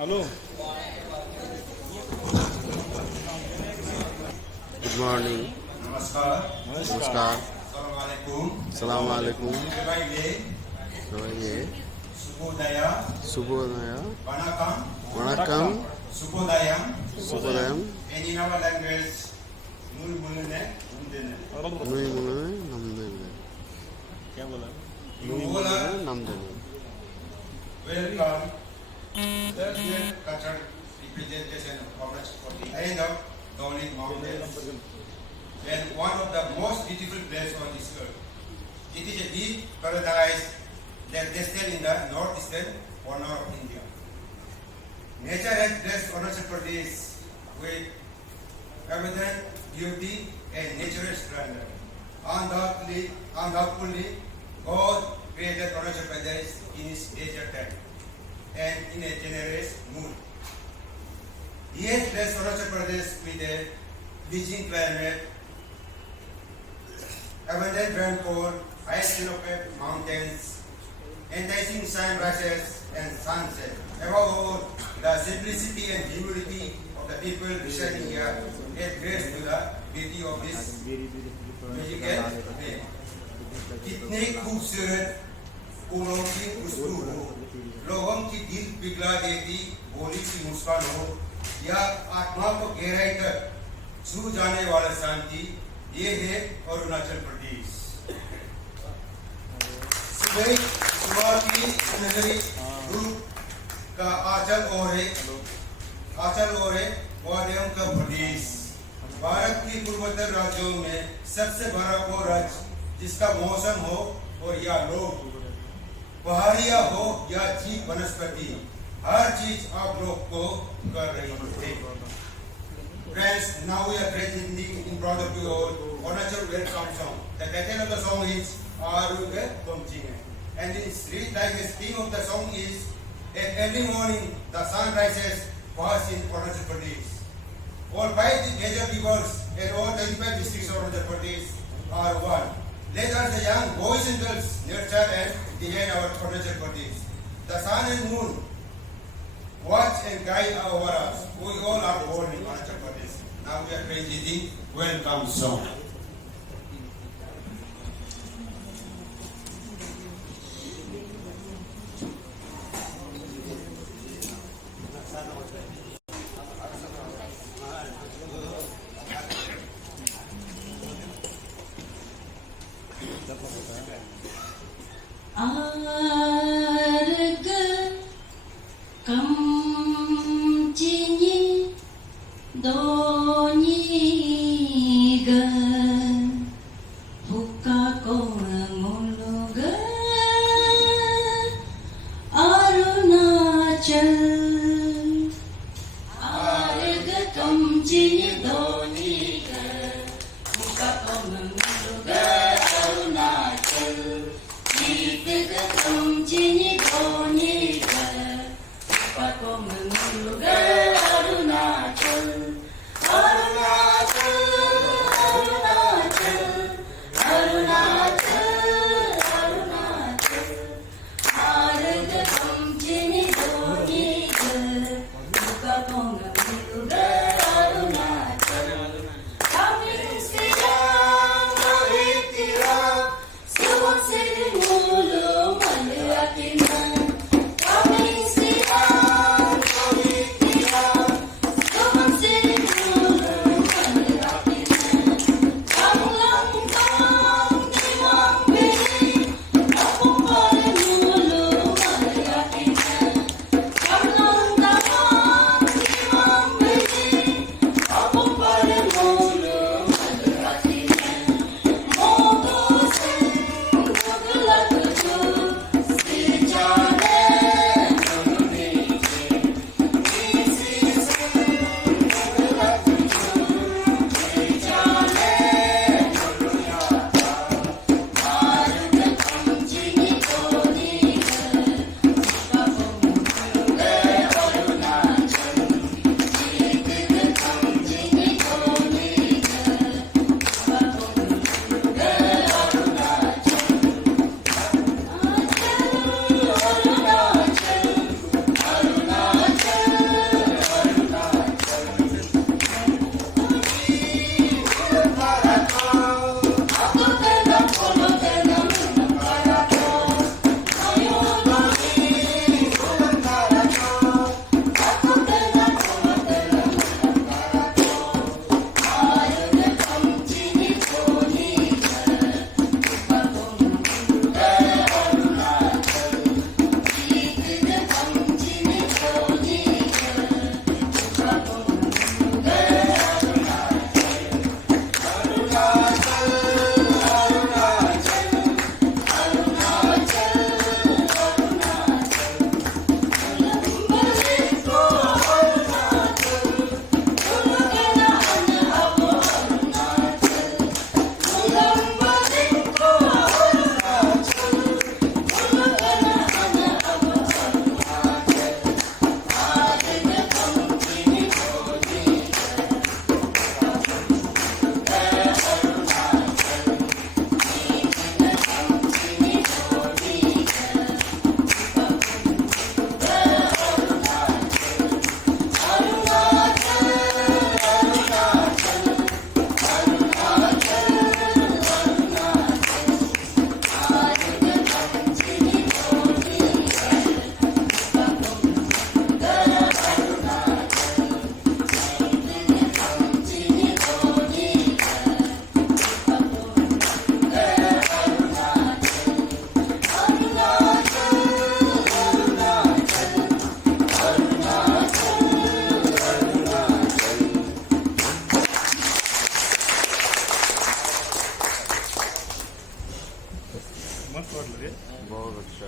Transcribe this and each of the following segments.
Hello good morning नमस्कार नमस्कार सलाम वालेकुम शुभोदया शुभोदय वणकम वणकम शुभोदयम शुभोदयम and in our language mulmulne नुई मुने नमदेने क्या बोला you all are नमदेने welcome the dear cultural representation of us for the end of Dowling Mountains and one of the most beautiful places on this earth. It is a deep paradise that nestled in the northeastern corner of India. Nature has blessed Arunachal Pradesh with abundant beauty and natural splendor. Undoubtedly, God created Arunachal Pradesh in His desert time and in a generous mood. He has blessed Arunachal Pradesh with a pleasing climate, abundant rainfall, high snow-capped mountains, enticing sunrises and sunset. Above all, the simplicity and humility of the people residing here add grace to the beauty of this magical place. कितने खूबसूरत फूलों की खुशबू हो, लोगों की दिल पिघला देती बोली की मुस्कान हो, या आत्मा को गहराई तक छू जाने वाला शांति, ये है अरुणाचल प्रदेश। सुबह की नगरी रूप का आंचल और है वादियों का प्रदेश। भारत की पूर्वोत्तर राज्यों में सबसे बड़ा वो राज्य जिसका मौसम हो और या लोग, पहाड़िया हो या जीव वनस्पति, हर चीज आप लोग को कर रही है। Friends, now we are presenting in front of you all Arunachal welcome song. The title of the song is Aruge Komchinge, and its like the theme of the song is at early morning the sun rises fast in Arunachal Pradesh. All 5 major rivers and all 35 districts of Arunachal Pradesh are one. Let us the young boys and girls nurture and design our Arunachal Pradesh. The sun and moon watch and guide over us. We all are born in Arunachal Pradesh. Now we are presenting welcome song. Arg kamcini doniga buka konguluga Arunachal Arg kamcini doniga buka konguluga Arunachal Come बहुत अच्छा।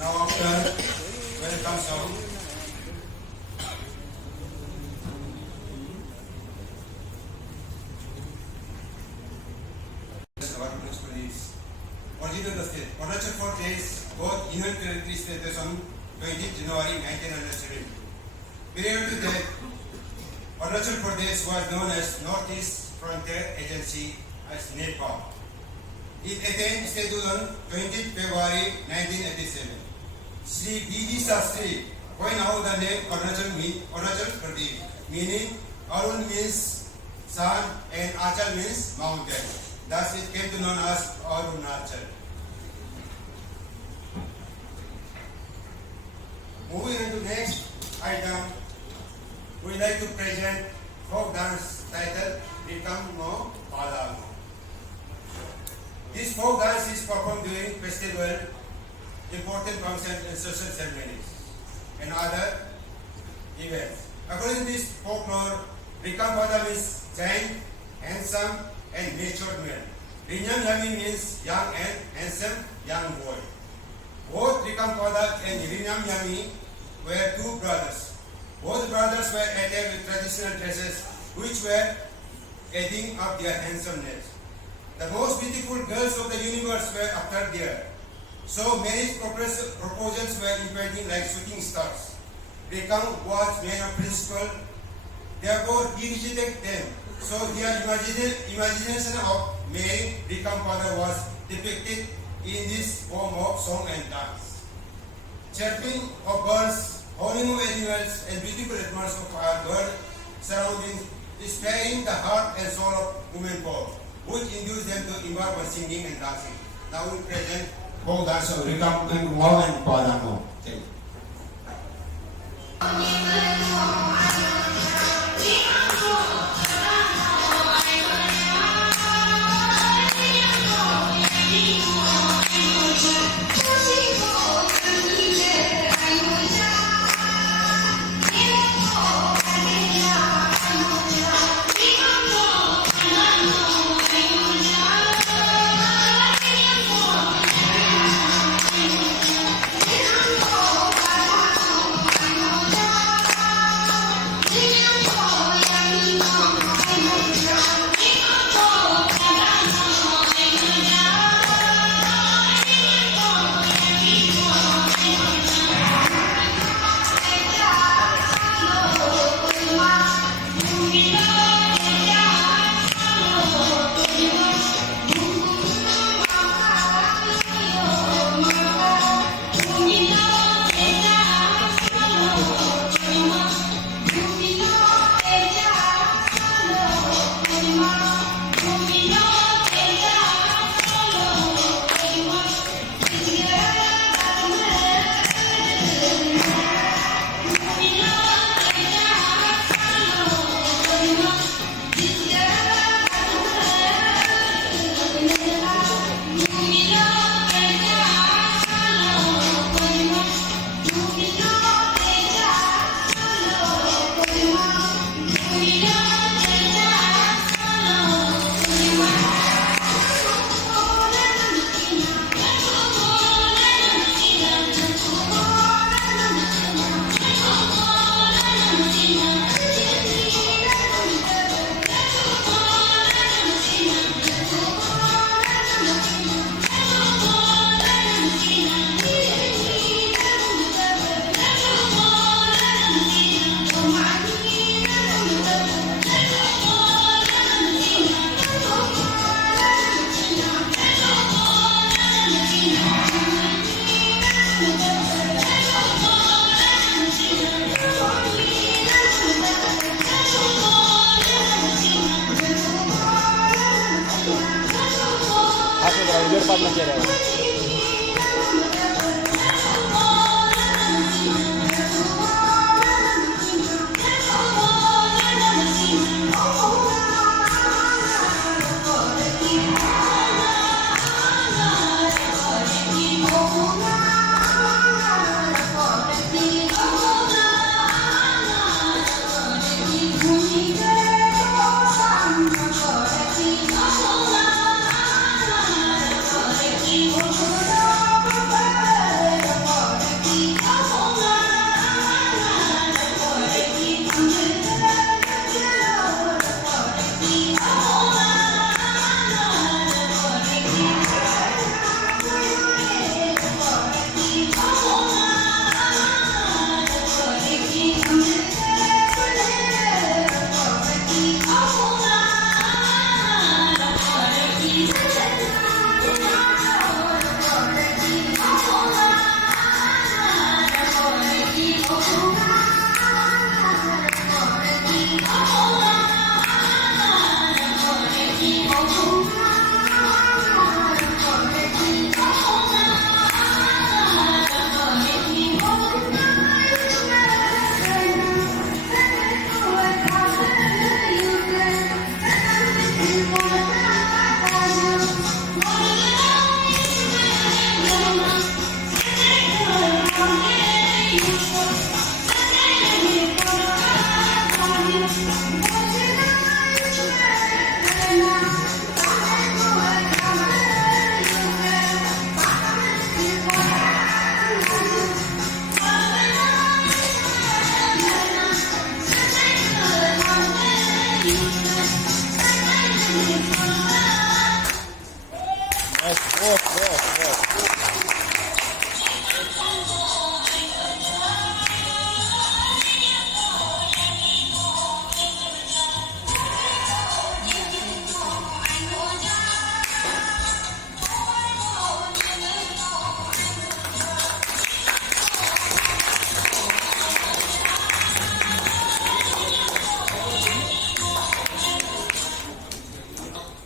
Now after welcome song, our principal is original the state. Arunachal Fort is both Union Territory status on 20th January 1907. Prior to that, Arunachal Pradesh was known as Northeast Frontier Agency as Nepal. It attained statehood on 20th February 1987. Sri B.D. Shastri coined out the name Arunachal Pradesh, meaning Arun means sun and Achal means mountain. Thus it came to known as Arunachal. Moving on to next item, we like to present folk dance titled Rikam Mo Padamo. This folk dance is performed during festival, important functions and social ceremonies and other events. According to this folklore, Rikam Padam is giant, handsome and matured man. Rinyam Yami means young and handsome young boy. Both Rikam Padam and Rinyam Yami were two brothers. Both brothers were attired with traditional dresses which were adding up their handsomeness. The most beautiful girls of the universe were after there. So marriage proposals were impending like shooting stars. Rikam was man of principle, therefore he rejected them. So their imagination of marrying Rikam Pada was depicted in this form of song and dance. Chirping of birds, howling of animals and beautiful atmosphere of our world surroundings is sparing the heart and soul of women folk, which induce them to embark on singing and dancing. Now we present folk dance of Rikam and Mo and Padamo. Thank you.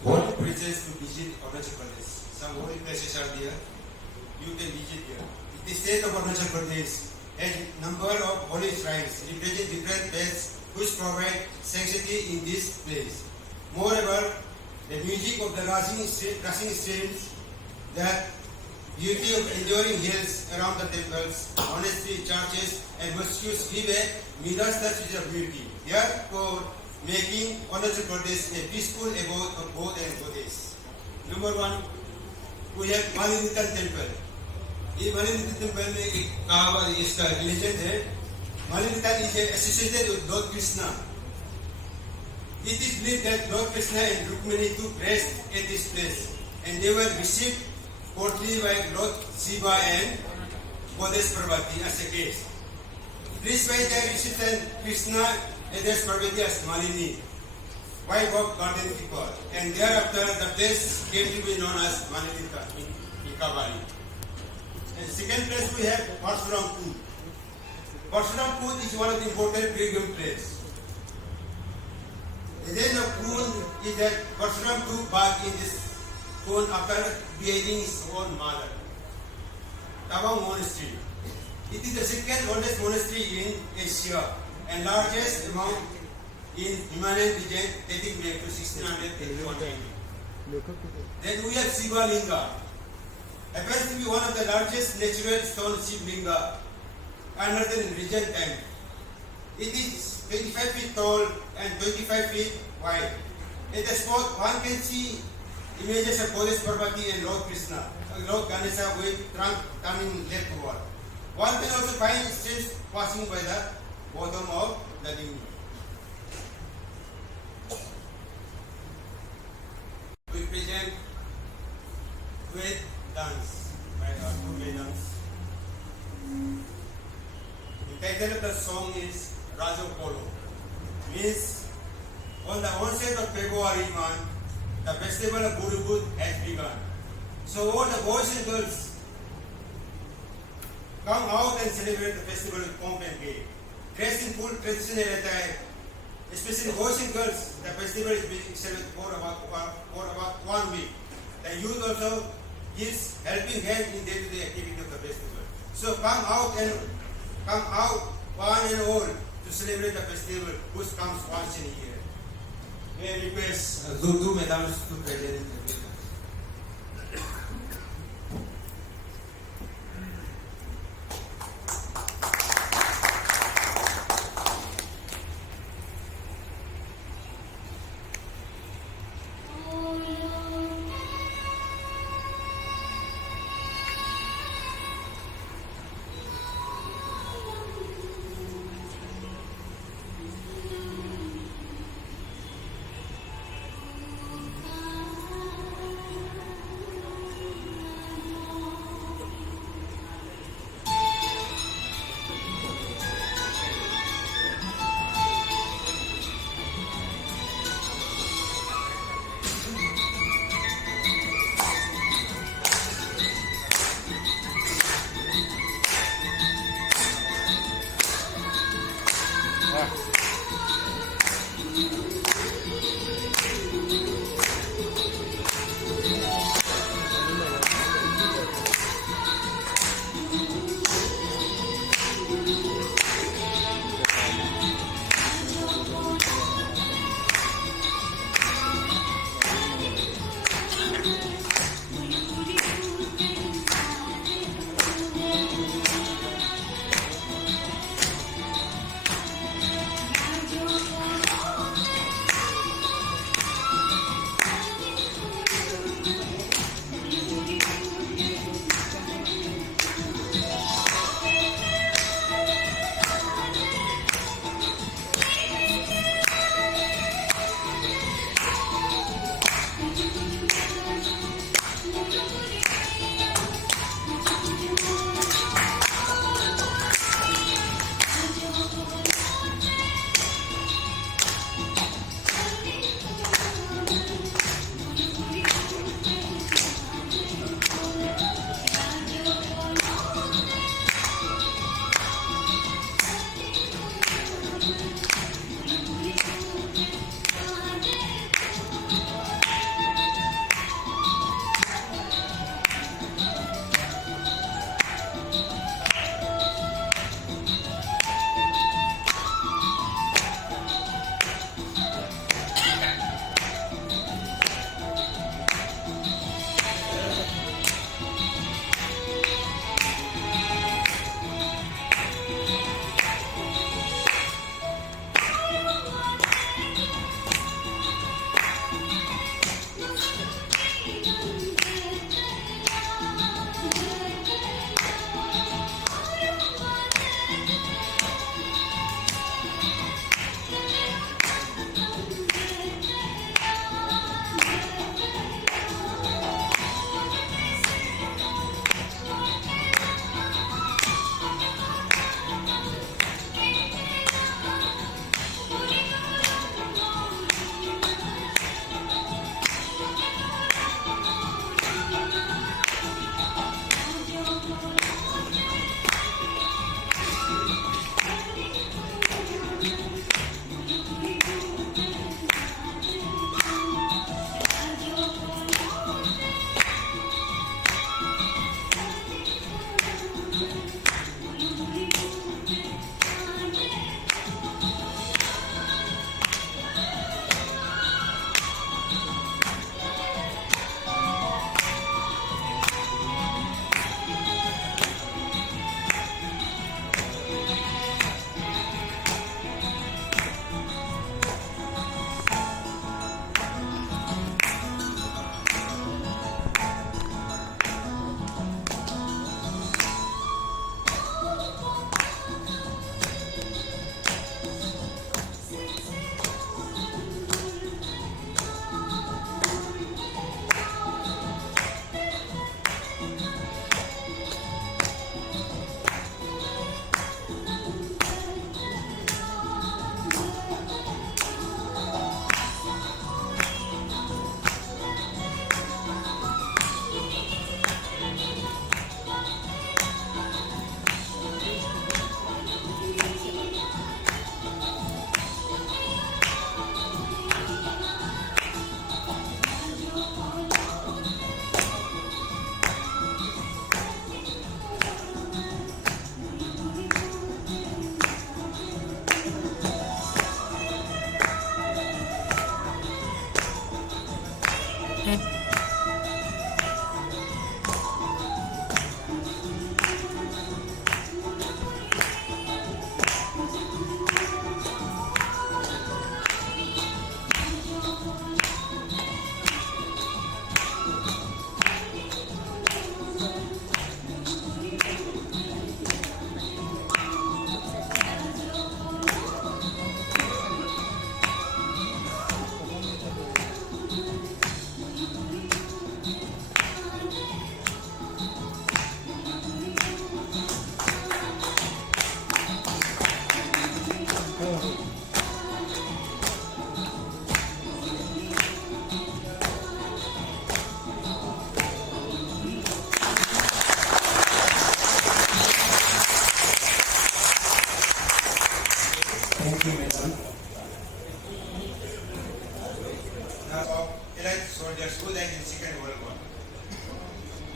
Holy places to visit Arunachal Pradesh. Some holy places are there. You can visit there. The state of Arunachal Pradesh has number of holy shrines representing different faiths which provide sanctity in this place. Moreover, the music of the rushing streams, the beauty of enduring hills around the temples, monasteries, churches, and mosques give a mirror's touch of beauty. Therefore, making Arunachal Pradesh a peaceful abode of both and goddess. Number one, we have Malinitan Temple. ये मालिनीतन temple में एक कहावत इसका relation है. Malinitan is associated with Lord Krishna. It is believed that Lord Krishna and Rukmini took rest at this place, and they were received fourthly by Lord Shiva and Goddess Parvati as a guest. This way they received Krishna addressed Parvati as Malini, wife of garden keeper, and thereafter the place came to be known as Malinitan in Kavali. And second place we have Parshuram Kund. Parshuram Kund is one of the important pilgrim places. The name of Kund is that Parshuram took bath in this Kund after beheading his own mother. Tawang Monastery. It is the second oldest monastery in Asia and largest among in Himalayan region dating back to 1681. Then we have Shiva Linga. Happens to be one of the largest natural stone Shiv Linga unearthed in recent time. It is 25 feet tall and 25 feet wide. At the spot, one can see images of Goddess Parvati and Lord Krishna, Lord Ganesha with trunk turning leftward. One can also find streams passing by the bottom of the Linga. We present with dance by our two Vedans. The title of the song is Rajo Polo. Means on the onset of February month, the festival of Gurubud has begun. So all the boys and girls come out and celebrate the festival with pomp and gay. Dressed in full traditional attire, especially boys and girls, the festival is being celebrated for about 1 week. The youth also gives helping hand in day-to-day activity of the festival. So come out one and all to celebrate the festival which comes once in a year. May I request two madams to present.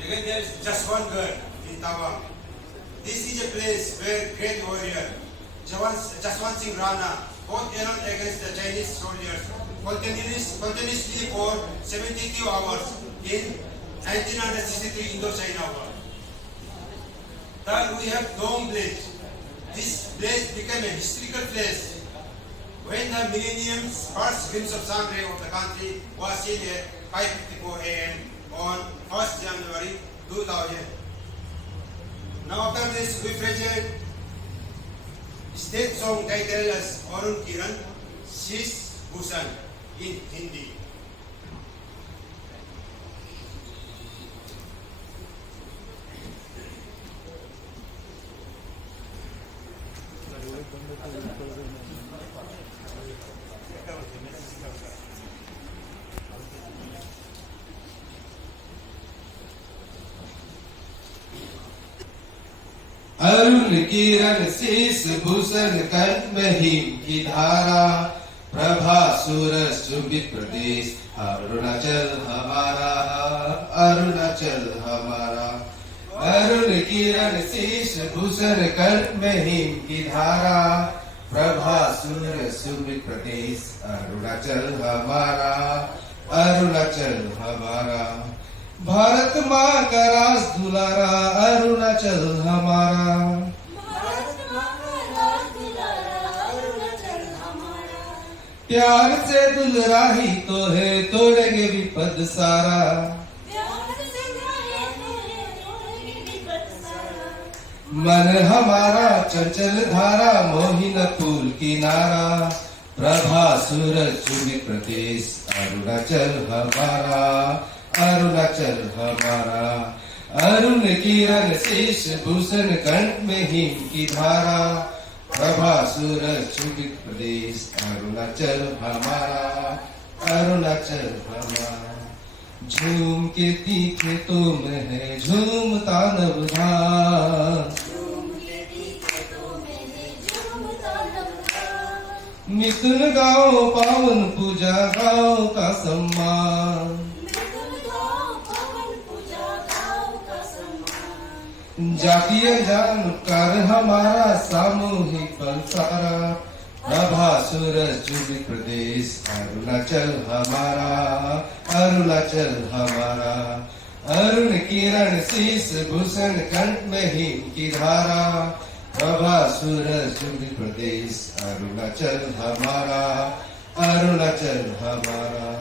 Again, there is just one girl in Tawang. This is a place where great warrior Jaswant Singh Rana fought alone against the Chinese soldiers continuously for 72 hours in 1963 Indo-China War. Third, we have Dome Village. This place became a historical place when the millennium's first glimpse of sun ray of the country was seen at 5:54 a.m. on 1st January 2000. Now after this, we present state song titled as Arun Kiran Shish Bhushan in Hindi. Arun किरण शीश भूषण कंठ में him की धारा प्रभा सूरज सुमित प्रदेश अरुणाचल हमारा अरुणाचल हमारा। अरुण किरण शीश भूषण कंठ में हिम की धारा प्रभा सूरज सुमित प्रदेश अरुणाचल हमारा अरुणाचल हमारा। भारत माँ का राज दुलारा अरुणाचल हमारा। भारत माँ का राज दुलारा अरुणाचल हमारा। प्यार से दुलराही तो है तोड़ेंगे विपद सारा। प्यार से दुलराही तो है तोड़ेंगे विपद सारा। मन हमारा चंचल धारा मोहिन पुल किनारा प्रभा सूरज चुमित प्रदेश अरुणाचल हमारा अरुणाचल हमारा। अरुण किरण शीश भूषण कंठ में हिम की धारा प्रभा सूरज चुमित प्रदेश अरुणाचल हमारा अरुणाचल हमारा। झूम के तीखे तो में है झूमता नवधान झूम के तीखे तो में है झूमता नवधान। मिथुन गाओ पावन पूजा गाओ का सम्मान जातीय जानकार हमारा सामूहिक बल सारा प्रभा सूरज चुमित प्रदेश अरुणाचल हमारा अरुणाचल हमारा। अरुण किरण शीश भूषण कंठ में हिम की धारा प्रभा सूरज चुमित प्रदेश अरुणाचल हमारा अरुणाचल हमारा।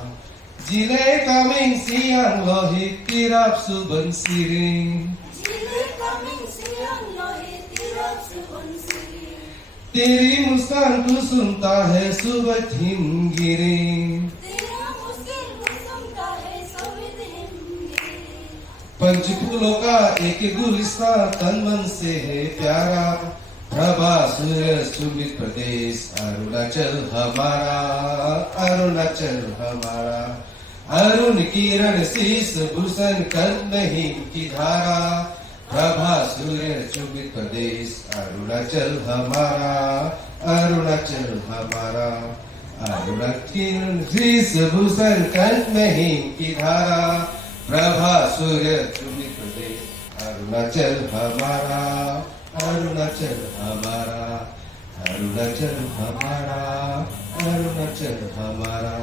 जिले कामिंग सियांग लोहित तिराप सुबनसिरी तेरी मुस्कान को सुनता है सुबह हिमगिरी। पंचफूलों का एक गुलिस्ता तन मन से है प्यारा प्रभा सूरज चुमित प्रदेश अरुणाचल हमारा अरुणाचल हमारा। अरुण किरण शीश भूषण कंठ में हिम की धारा प्रभा सूरज चुमित प्रदेश अरुणाचल हमारा अरुणाचल हमारा। अरुण किरण शीश भूषण कंठ में हिम की धारा प्रभा सूरज चुमित प्रदेश अरुणाचल हमारा अरुणाचल हमारा अरुणाचल हमारा अरुणाचल हमारा।